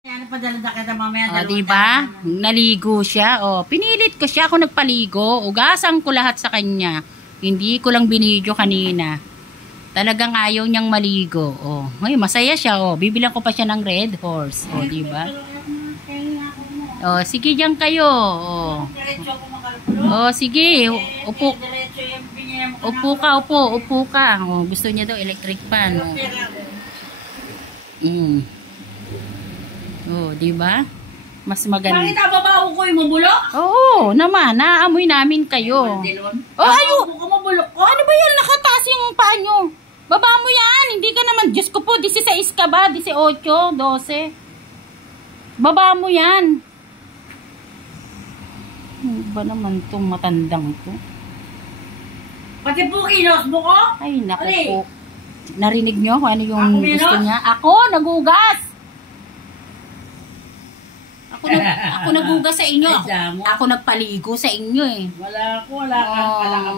Yan, padala kita mamaya. O, diba? Naligo siya. O, pinilit ko siya. Ako nagpaligo. Ugasan ko lahat sa kanya. Hindi ko lang binidyo kanina. Talagang ayaw niyang maligo. O, ngayon, masaya siya. O, bibilang ko pa siya ng Red Horse. O, diba? O, sige dyan kayo. O, sige. Upo. Upo ka, upo. Upo ka. O, gusto niya daw electric fan. O. Oh, di ba? Mas maganda. Bakit ba ukoy mo bulok? Oo, naman. Naamoy namin kayo. Oh, ayo. Ano ba yan? Nakataas yung paa nyo. Baba mo yan. Hindi ka naman. Diyos ko po, 16 ka ba? 18, 12. Baba mo yan. Ano ba naman itong matandang to? Pati po kinos mo ko? Ay, naku po. Narinig nyo kung ano yung gusto niya? Ako, nagugas. Ako nagugas sa inyo. Ako nagpaligo sa inyo eh. Wala ka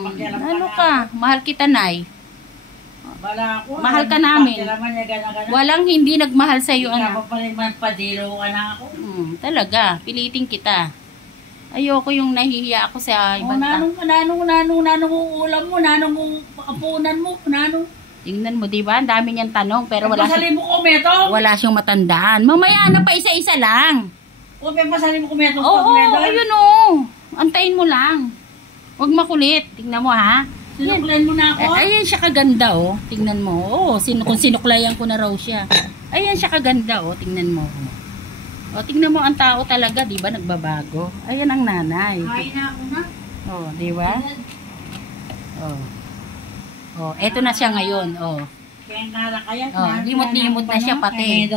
pakialam. Ano ka? Mahal kita, Nay. Wala ako. Mahal ka namin. Walang hindi nagmahal sa iyo, anak. Ako pa rin padilo ka na ako. Talaga, piliting kita. Ayoko yung nahihiya ako sa ibang tao. Nanong ulam mo, nanong apunan mo, nanong. Tingnan mo, diba? Ang dami niyang tanong, pero wala siyang matandaan. Mamaya na pa isa-isa lang. Huwag may pasalim ko meto. Oo, ayun o. Antayin mo lang. Huwag makulit. Tingnan mo, ha? Sinuklayan mo na ako? Ayan siya kaganda, oh. Tingnan mo. Oo, kung sinuklayan ko na raw siya. Ayan siya kaganda, oh. Tingnan mo. O, tingnan mo ang tao talaga, di ba? Nagbabago. Ayan ang nanay. Kain na ako na. O, di ba? O, eto na siya ngayon, o. Kaya nala kaya. O, limot-limot na siya pati.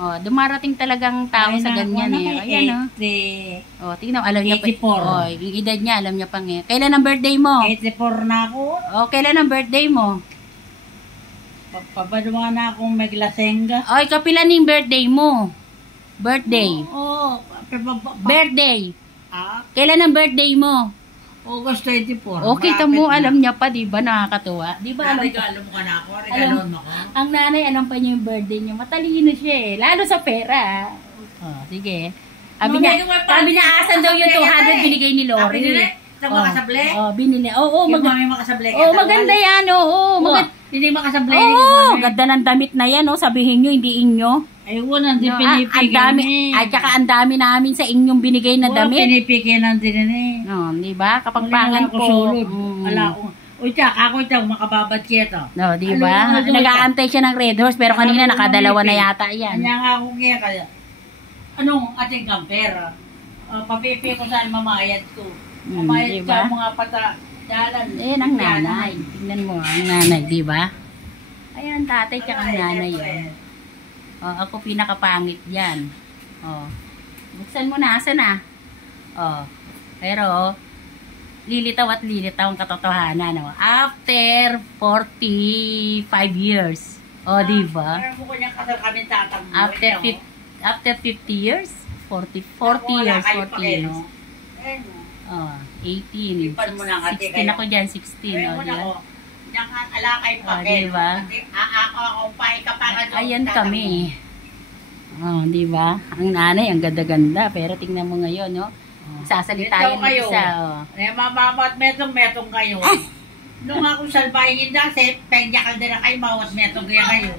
O, dumarating talagang tao sa ganyan eh. Ayan, o. O, tingnan mo, alam niya pa. 84. O, yung edad niya, alam niya pang eh. Kailan ang birthday mo? 84 na ako. O, kailan ang birthday mo? Papaduwa na akong meglasenga. O, kapilan yung birthday mo? Birthday. Oo. Birthday. Kailan ang birthday mo? August 24. O, kita mo, alam niya pa, di ba? Nakakatuwa. Di ba? Regalo mo ka na ako. Regalo mo ko. Ang nanay, alam pa niya yung birthday niya. Matalino siya eh. Lalo sa pera. O, sige. Sabi niya, asan daw yung 200 binigay ni Lori. Binili? Sa makasable? O, binili. Oo, makasable. Oo, maganda yan. Oo, hindi makasable. Oo, ganda ng damit na yan. Sabihin nyo, hindi inyo. Ayun, hindi pinipigyan. At saka ang dami namin sa inyong binigay na damit. Pinipigyan ng din eh. No, di ba? Kapagpangan po. Wala ako. Uy, ako makababad kita. No, di ba? Nag-aantay siya ng Red Horse pero kanina nakadalawa na yata yan. Kanya nga ako kaya. Anong ating kamper? Papipi ko saan mamayad ko. Mamayad ka mga pata. Ayan ang nanay. Tingnan mo, ang nanay, di ba? Ayan, tatay tsaka ang nanay yan. Ako pinakapangit yan. Buksan mo na, asan na? Pero, lilitaw at lilitaw ang katotohanan. After 45 years. Diba? After 50 years? 40 years. 18. 16 ako dyan, 16. Diba? Alakay pa diba? Ayan kami. Diba? Ang nanay, ang ganda-ganda. Pero tingnan mo ngayon, no? Sasalitayan mo isa. Mamamawat metong kayo. Nung ako salbahin yun dati, penya ka din na kayo, mawat metong kayo.